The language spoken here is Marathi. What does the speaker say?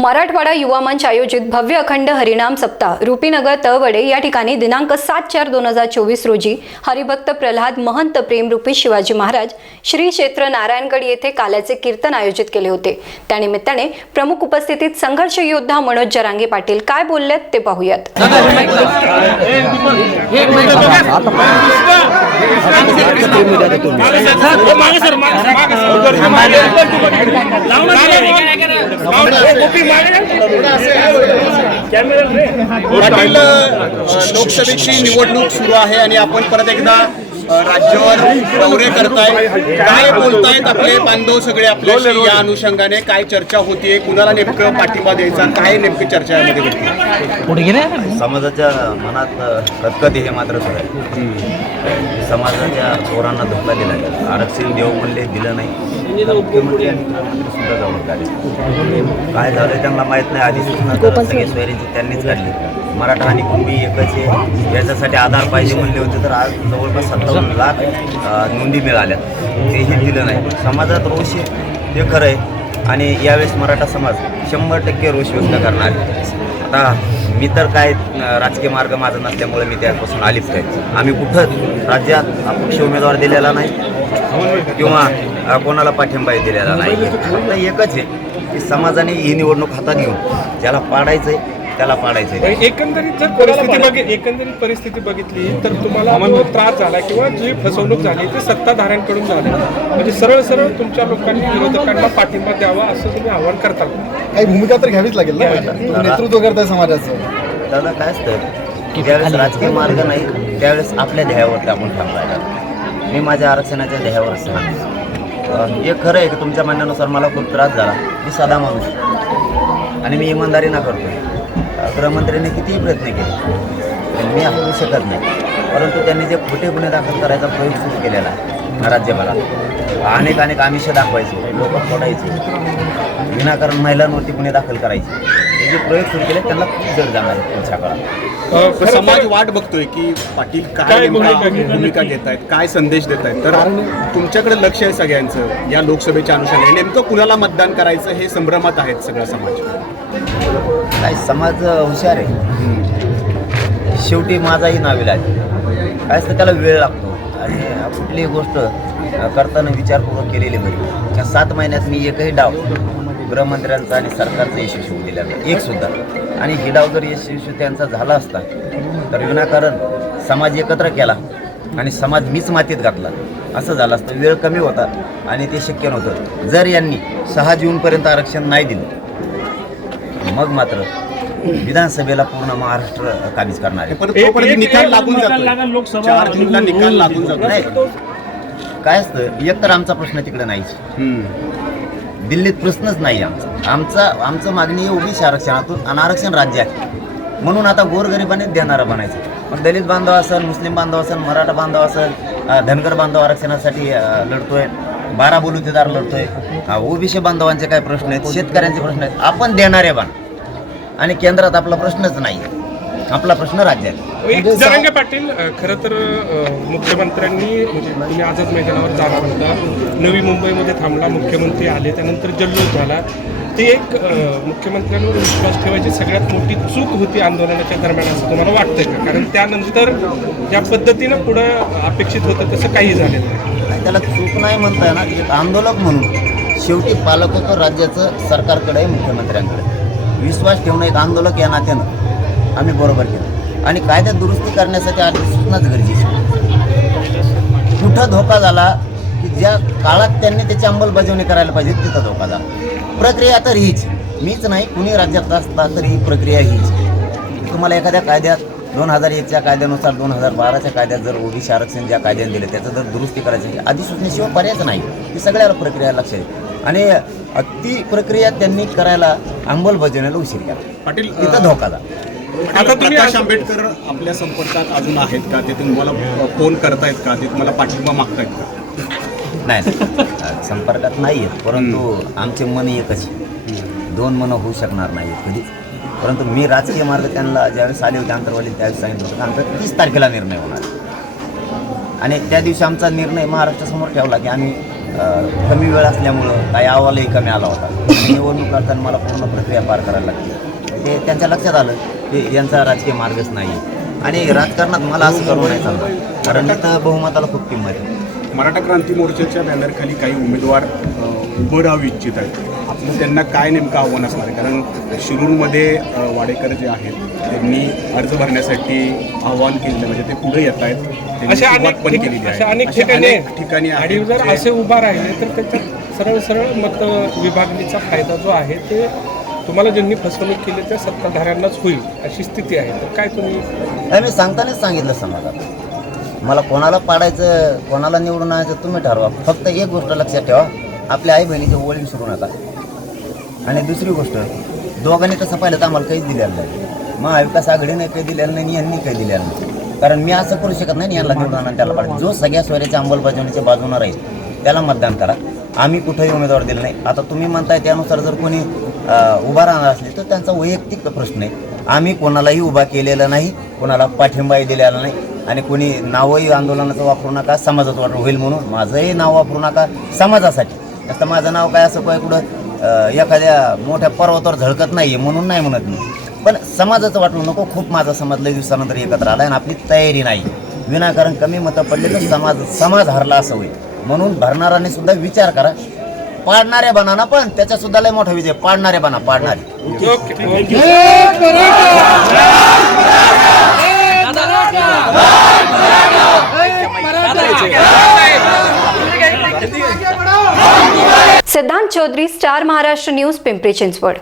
मराठवाडा युवा मंच आयोजित भव्य अखंड हरिनाम सप्ताह रुपीनगर तळवडे या ठिकाणी दिनांक सात चार दोन हजार चोवीस रोजी हरिभक्त प्रल्हाद महंत प्रेमरूपी शिवाजी महाराज श्री क्षेत्र नारायणगड येथे काल्याचे कीर्तन आयोजित केले होते. त्यानिमित्ताने प्रमुख उपस्थितीत संघर्ष योद्धा मनोज जरांगे पाटील काय बोललेत ते पाहूयात. पाटील लोकसभेची निवडणूक सुरू आहे आणि आपण परत एकदा राज्यावर दौरे करताय. काय बोलतायत आपले बांधव सगळे आपल्याशी या अनुषंगाने? काय चर्चा होतीये? कुणाला नेमकं पाठिंबा द्यायचा? काय नेमकी चर्चा यामध्ये घडते पुढे गेले? समाजाच्या मनात खतखती हे मात्र खरं आहे. समाजाच्या पोरांना धोका दिला आहे आरक्षण देऊ म्हणले दिलं नाही. मुख्यमंत्री आणि गृहमंत्री सुद्धा जाऊन आले. काय झालं त्यांना माहीत नाही. आधी सूचना सगळी सोयरीची त्यांनीच काढली. मराठा आणि कुणबी एकच आहे. याच्यासाठी आधार पाहिजे म्हणले होते तर आज जवळपास सत्तावन्न लाख नोंदी मिळाल्या. तेही दिलं नाही. समाजात रोष हे खरं आहे. आणि यावेळेस मराठा समाज शंभर टक्के रोष व्यक्त करणार आहे. आता मी तर काय राजकीय मार्ग माझा नसल्यामुळे मी त्यापासून आलीच काय आम्ही कुठंच राज्यात अपक्ष उमेदवार दिलेला नाही. किंवा कोणाला पाठिंबाही दिलेला नाही फक्त एकच आहे की समाजाने ही निवडणूक हातात घेऊन ज्याला पाडायचं आहे त्याला पाडायचं आहे एकंदरीत जर परिस्थिती बघित एकंदरीत परिस्थिती बघितली तर तुम्हाला त्रास झाला किंवा जी फसवणूक झाली ती सत्ताधाऱ्यांकडून झाली. म्हणजे सरळ सरळ तुमच्या लोकांनी विरोधकांना पाठिंबा द्यावा असं तुम्ही आवाहन करता. काही भूमिका तर घ्यावीच लागेल ना नेतृत्व करताय समाजाचं. दादा काय असतं ज्यावेळेस राजकीय मार्ग नाही त्यावेळेस आपल्या ध्येयावरती आपण थांबायला. मी माझ्या आरक्षणाच्या ध्येयावरच थांबतो हे खरं आहे की तुमच्या म्हणण्यानुसार मला खूप त्रास झाला. मी साधा माणूस आणि मी इमानदारी ना करतो गृहमंत्र्यांनी कितीही प्रयत्न केले. मी असू शकत नाही. परंतु त्यांनी जे खोटे गुन्हे दाखल करायचा प्रयोग सुरू केलेला आहे. राज्यभरात. अनेक अनेक आमिष दाखवायचे लोक फोडायचे. विनाकारण महिलांवरती गुन्हे दाखल करायचे. हे जे प्रयोग सुरू केले त्यांना खूप जड जाणार आहे पुढच्या काळात. समाज वाट बघतोय की पाटील काय काय भूमिका नेमका घेत- भूमिका घेत आहेत काय संदेश देत आहेत तर तुमच्याकडे लक्ष आहे सगळ्यांचं या लोकसभेच्या अनुषंगाने. नेमकं कुणाला मतदान करायचं हे संभ्रमात आहेत सगळं समाज. काय समाज हुशार आहे. शेवटी माझाही नाविलाज. काय असतं त्याला वेळ लागतो. आणि कुठलीही गोष्ट करताना विचारपूर्वक केलेली बरी. त्या सात महिन्यात मी एकही डाव गृहमंत्र्यांचा आणि सरकारचा यशस्वी होऊ दिला नाही. एकसुद्धा आणि ही डाव जर यशस्वी त्यांचा झाला असता तर विनाकारण समाज एकत्र केला आणि समाज मीच मातीत घातला. असं झालं असतं. वेळ कमी होता आणि ते शक्य नव्हतं. जर यांनी सहा जूनपर्यंत आरक्षण नाही दिलं मग मात्र विधानसभेला पूर्ण महाराष्ट्र काबीज करणार आहे. पण तोपर्यंत निकाल लागून जातो चार जूनला निकाल लागून जातो नाही. काय असतं? एक तर आमचा प्रश्न तिकडे नाहीच. दिल्लीत प्रश्नच नाही आमचा. आमचा आमचं मागणी आहे ओबीसी आरक्षणातून आणि आरक्षण राज्य आहे. म्हणून आता गोरगरिबानेच देणारं बनायचं. मग दलित बांधव असेल मुस्लिम बांधव असेल मराठा बांधव असेल धनगर बांधव आरक्षणासाठी लढतोय. बारा बलुतेदार लढतोय ओबीसी बांधवांचे काय प्रश्न आहेत? शेतकऱ्यांचे प्रश्न आहेत. आपण देणारे बाण आणि केंद्रात आपला प्रश्नच नाही. आपला प्रश्न राज्यात. एक जरांगे पाटील खरं तर मुख्यमंत्र्यांनी म्हणजे तुम्ही आझाद मैदानावर जागा होता नवी मुंबईमध्ये थांबला मुख्यमंत्री आले त्यानंतर जल्लोष झाला. ती एक मुख्यमंत्र्यांवर विश्वास ठेवायची सगळ्यात मोठी चूक होती आंदोलनाच्या दरम्यान असं तुम्हाला वाटतंय का? कारण त्यानंतर ज्या पद्धतीनं पुढं अपेक्षित होतं तसं काही झालेलं नाही. त्याला चूक नाही म्हणता येणार एक आंदोलक म्हणून. शेवटी पालकत्व राज्याचं सरकारकडे आहे मुख्यमंत्र्यांकडे. विश्वास ठेवणं एक आंदोलक या नात्यानं. आम्ही बरोबर केलं. आणि कायद्यात दुरुस्ती करण्यासाठी आधी सूचनाच गरजेची कुठं धोका झाला की ज्या काळात त्यांनी त्याची अंमलबजावणी करायला पाहिजे तिथं धोका झाला. प्रक्रिया तर हीच. मीच नाही कुणी राज्यात असता तर ही प्रक्रिया हीच. तुम्हाला एखाद्या कायद्यात दोन हजार एकच्या कायद्यानुसार दोन हजार बाराच्या कायद्यात जर ओबीसी आरक्षण ज्या कायद्याने दिलं त्याचं जर दुरुस्ती करायची अधिसूचनेशिवाय पर्यायच नाही. ही सगळ्या प्रक्रिया लक्षात येईल आणि ती प्रक्रिया त्यांनी करायला अंमलबजावणीला उशीर केला. पाटील तिथं धोका झाला. आता तुम्ही प्रकाश आंबेडकर आपल्या संपर्कात अजून आहेत का? ते तुम्हाला फोन करतायत का? ते तुम्हाला पाठिंबा मागतायत का? नाही संपर्कात नाही आहेत परंतु आमचे मन एकच आहे. दोन मनं होऊ शकणार नाही कधीच परंतु मी राजकीय मार्ग त्यांना ज्यावेळेस आले होते आंतरवाली त्यावेळेस सांगितलं होतं की आमचा तीस तारखेला निर्णय होणार. आणि त्या दिवशी आमचा निर्णय महाराष्ट्रासमोर ठेवला की आम्ही कमी वेळ असल्यामुळं काही अहवालही कमी आला होता. निवडणूक करताना मला पूर्ण प्रक्रिया पार करायला लागली. ते त्यांच्या लक्षात आलं की यांचा राजकीय मार्गच नाही आणि राजकारणात मला असं करू नाही चाललं कारण इथं बहुमताला खूप किंमत आहे. मराठा क्रांती मोर्चाच्या बॅनरखाली काही उमेदवार उभं राहू इच्छित आहेत. आपलं त्यांना काय नेमकं आव्हान असणार आहे? कारण शिरूरमध्ये वाडेकर जे आहेत त्यांनी अर्ज भरण्यासाठी आव्हान केलेलं म्हणजे ते पुढे येत आहेत. अशा अनेक पण केलेली आहे. अनेक ठिकाणी ठिकाणी आणि आहेत जर जे- असे उभा राहिले तर त्याच्यात सरळ सरळ मत विभागणीचा फायदा जो आहे ते तुम्हाला ज्यांनी फसवणूक केली त्या सत्ताधाऱ्यांनाच होईल अशी स्थिती आहे. तर काय तुम्ही नाही मी सांगतानाच सांगितलं समाजात. मला कोणाला पाडायचं कोणाला निवडून आणायचं तुम्ही ठरवा. फक्त एक गोष्ट लक्षात ठेवा. आपल्या आई बहिणीचे ओळ विसरू नका. आणि दुसरी गोष्ट दोघांनी तसं पाहिलं तर आम्हाला काहीच दिलेलं नाही. महाविकास आघाडीने काही दिलेलं नाही यांनी काही दिलेलं नाही. कारण मी असं करू शकत नाही यांना निवडून आणा त्याला पाहिजे जो सगळ्या स्वराच्या अंमलबजावणीच्या बाजूनं राहील त्याला मतदान करा. आम्ही कुठंही उमेदवार दिला नाही. आता तुम्ही म्हणताय त्यानुसार जर कोणी उभा राहणार असले तर त्यांचा वैयक्तिक प्रश्न आहे. आम्ही कोणालाही उभा केलेला नाही कोणाला पाठिंबाही दिलेला नाही आणि कोणी नावही आंदोलनाचं वापरू नका समाजाचं वापर होईल म्हणून. माझंही नाव वापरू नका समाजासाठी. आता माझं नाव काय असं काय कुठं एखाद्या मोठ्या पर्वतावर झळकत नाही म्हणून नाही म्हणत मी. पण समाजाचं वाटू नको खूप माझा समाज लई दिवसानंतर एकत्र आला आणि आपली तयारी नाही. विनाकारण कमी मतं पडले तर समाज समाज हरला असं होईल. म्हणून भरणाऱ्याने सुद्धा विचार करा. पाडणाऱ्या बनाना पण त्याचा सुद्धा लय मोठा विजय. पाडणारे बना पाडणारे. Chaudhary star Maharashtra news Pimpri Chinchwad.